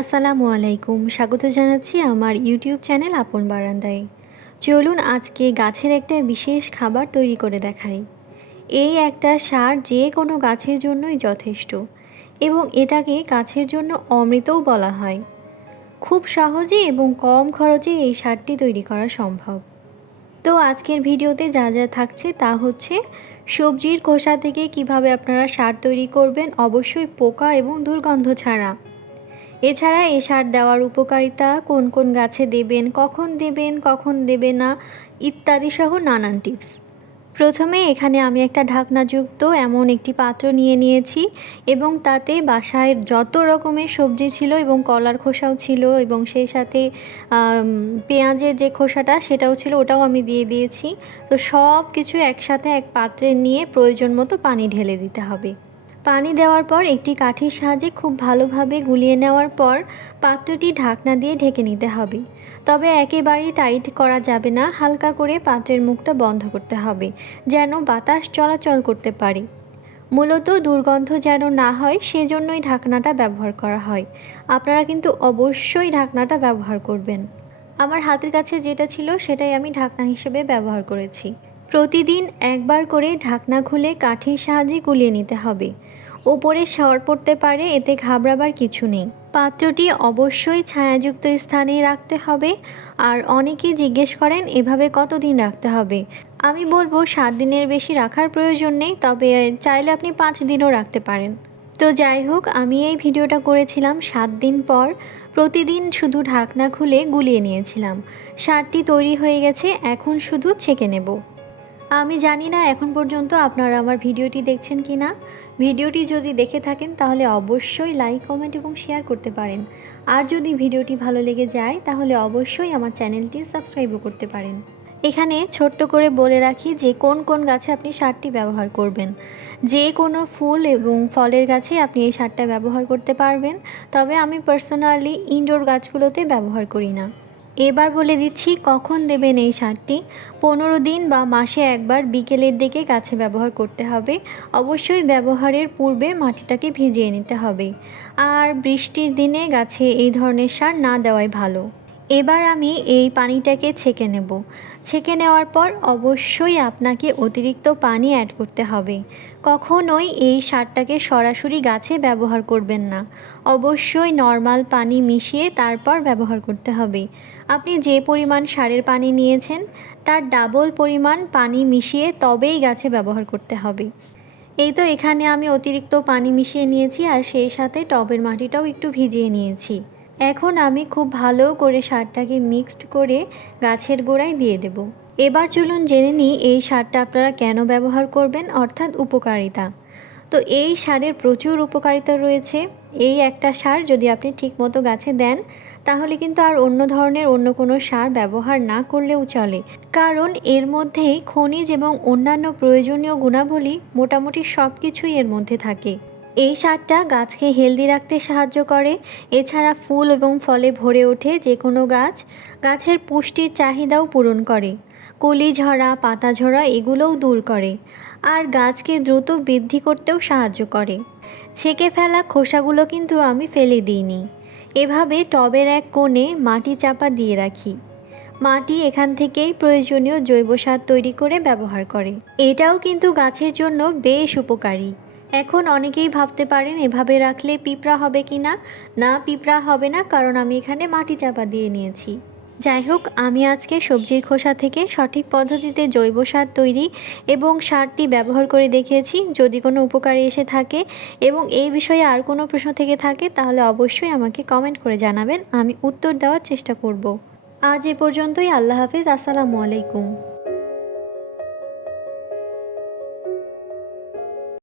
আসসালামু আলাইকুম। স্বাগত জানাচ্ছি আমার ইউটিউব চ্যানেল আপন বারান্দায়। চলুন আজকে গাছের একটা বিশেষ খাবার তৈরি করে দেখাই। এই একটা সার যে কোনো গাছের জন্যই যথেষ্ট এবং এটাকে গাছের জন্য অমৃতও বলা হয়। খুব সহজে এবং কম খরচে এই সারটি তৈরি করা সম্ভব। তো আজকের ভিডিওতে যা যা থাকছে তা হচ্ছে, সবজির খোসা থেকে কীভাবে আপনারা সার তৈরি করবেন অবশ্যই পোকা এবং দুর্গন্ধ ছাড়া। এছাড়া এ সার দেওয়ার উপকারিতা, কোন কোন গাছে দেবেন, কখন দেবেন, কখন দেবে না, ইত্যাদি সহ নানান টিপস। প্রথমে এখানে আমি একটা ঢাকনাযুক্ত এমন একটি পাত্র নিয়ে নিয়েছি এবং তাতে বাসায় যত রকমের সবজি ছিল এবং কলার খোসাও ছিল এবং সেই সাথে পেঁয়াজের যে খোসাটা সেটাও ছিল ওটাও আমি দিয়ে দিয়েছি। তো সব কিছু একসাথে এক পাত্রে নিয়ে প্রয়োজন মতো পানি ঢেলে দিতে হবে। পানি দেওয়ার পর একটি কাঠির সাহায্যে খুব ভালোভাবে গুলিয়ে নেওয়ার পর পাত্রটি ঢাকনা দিয়ে ঢেকে নিতে হবে। তবে একেবারেই টাইট করা যাবে না, হালকা করে পাত্রের মুখটা বন্ধ করতে হবে, যেন বাতাস চলাচল করতে পারে। মূলত দুর্গন্ধ যেন না হয়, সেজন্যই ঢাকনাটা ব্যবহার করা হয়। আপনারা কিন্তু অবশ্যই ঢাকনাটা ব্যবহার করবেন। আমার হাতের কাছে যেটা ছিল, সেটাই আমি ঢাকনা হিসেবে ব্যবহার করেছি। প্রতিদিন একবার করে ঢাকনা খুলে কাঠির সাহায্যে গুলিয়ে নিতে হবে। ওপরে সর পড়তে পারে, এতে ঘাবড়াবার কিছু নেই। পাত্রটি অবশ্যই ছায়াযুক্ত স্থানে রাখতে হবে। আর অনেকেই জিজ্ঞেস করেন, এভাবে কতদিন রাখতে হবে? আমি বলব, সাত দিনের বেশি রাখার প্রয়োজন নেই, তবে চাইলে আপনি পাঁচ দিনও রাখতে পারেন। তো যাই হোক, আমি এই ভিডিওটা করেছিলাম সাত দিন পর। প্রতিদিন শুধু ঢাকনা খুলে গুলিয়ে নিয়েছিলাম। সারটি তৈরি হয়ে গেছে, এখন শুধু ছেঁকে নেব। আমি জানি না এখন পর্যন্ত আপনারা আমার ভিডিওটি দেখছেন কি না। ভিডিওটি যদি দেখে থাকেন তাহলে অবশ্যই লাইক, কমেন্ট এবং শেয়ার করতে পারেন। আর যদি ভিডিওটি ভালো লেগে যায় তাহলে অবশ্যই আমার চ্যানেলটি সাবস্ক্রাইবও করতে পারেন। এখানে ছোট্ট করে বলে রাখি যে কোন কোন গাছে আপনি সারটি ব্যবহার করবেন। যে কোনো ফুল এবং ফলের গাছে আপনি এই সারটা ব্যবহার করতে পারবেন। তবে আমি পার্সোনালি ইনডোর গাছগুলোতে ব্যবহার করি না। এবার বলে দিচ্ছি, কখন দেবেন এই সারটি? পনেরো দিন বা মাসে একবার বিকেলের দিকে গাছে ব্যবহার করতে হবে। অবশ্যই ব্যবহারের পূর্বে মাটিটাকে ভিজিয়ে নিতে হবে। আর বৃষ্টির দিনে গাছে এই ধরনের সার না দেওয়াই ভালো। এবার আমি এই পানিটাকে ছেঁকে নেব। ছেঁকে নেওয়ার পর অবশ্যই আপনাকে অতিরিক্ত পানি অ্যাড করতে হবে। কখনোই এই সারটাকে সরাসরি গাছে ব্যবহার করবেন না। অবশ্যই নর্মাল পানি মিশিয়ে তারপর ব্যবহার করতে হবে। আপনি যে পরিমাণ সারের পানি নিয়েছেন, তার ডাবল পরিমাণ পানি মিশিয়ে তবেই গাছে ব্যবহার করতে হবে। এই তো এখানে আমি অতিরিক্ত পানি মিশিয়ে নিয়েছি আর সেই সাথে টবের মাটিটাও একটু ভিজিয়ে নিয়েছি। এখন আমি খুব ভালো করে সারটাকে মিক্সড করে গাছের গোড়ায় দিয়ে দেব। এবার চলুন জেনে নিই এই সারটা আপনারা কেন ব্যবহার করবেন, অর্থাৎ উপকারিতা। তো এই সারের প্রচুর উপকারিতা রয়েছে। এই একটা সার যদি আপনি ঠিকমতো গাছে দেন, তাহলে কিন্তু আর অন্য ধরনের অন্য কোনো সার ব্যবহার না করলেও চলে। কারণ এর মধ্যেই খনিজ এবং অন্যান্য প্রয়োজনীয় গুণাবলী মোটামুটি সব কিছুই এর মধ্যে থাকে। এই সারটা গাছকে হেলদি রাখতে সাহায্য করে। এছাড়া ফুল এবং ফলে ভরে ওঠে যে কোনো গাছ। গাছের পুষ্টির চাহিদাও পূরণ করে। কলি ঝরা পাতা ঝরা এগুলোও দূর করে আর গাছকে দ্রুত বৃদ্ধি করতেও সাহায্য করে। ছেঁকে ফেলা খোসাগুলো কিন্তু আমি ফেলে দিইনি। এভাবে টবের এক কোণে মাটি চাপা দিয়ে রাখি। মাটি এখান থেকেই প্রয়োজনীয় জৈব সার তৈরি করে ব্যবহার করে। এটাও কিন্তু গাছের জন্য বেশ উপকারী। এখন অনেকেই ভাবতে পারেন, এভাবে রাখলে পিঁপড়া হবে কি না না, পিঁপড়া হবে না, কারণ আমি এখানে মাটি চাপা দিয়ে নিয়েছি। যাই হোক, আমি আজকে সবজির খোসা থেকে সঠিক পদ্ধতিতে জৈব সার তৈরি এবং সারটি ব্যবহার করে দেখিয়েছি। যদি কোনো উপকারে এসে থাকে এবং এই বিষয়ে আর কোনো প্রশ্ন থেকে থাকে, তাহলে অবশ্যই আমাকে কমেন্ট করে জানাবেন। আমি উত্তর দেওয়ার চেষ্টা করব। আজ এ পর্যন্তই। আল্লাহ হাফিজ। আসসালামু আলাইকুম।